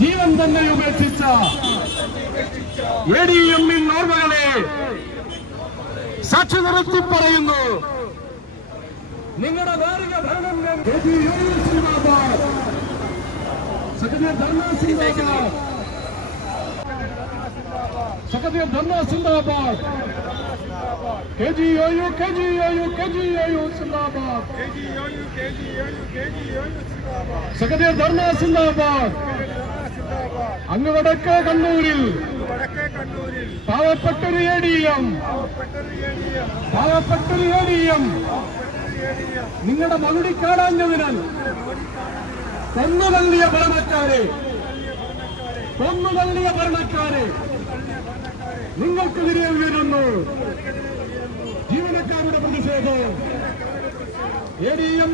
ജീവൻ തന്നെ ഉപേക്ഷിച്ച ADM ഓർമ്മകളെ സാക്ഷി നിർത്തി പറയുന്നു. നിങ്ങളുടെ നാരിക ഭരണം Secretary Dharna Sindabad. KGOU Sindabad. Secretary Dharna Sindabad. അങ്ങ് വടക്കേ കണ്ണൂരിൽ പാവപ്പെട്ടൊരു ADM നിങ്ങളുടെ മകുടി കാണാഞ്ഞതിനാൽ കൊന്നുതള്ളിയ ഭരണക്കാരെ നിങ്ങൾക്കെതിരെ ഉയരുന്നു ജീവനക്കാരുടെ പ്രതിഷേധം. ADM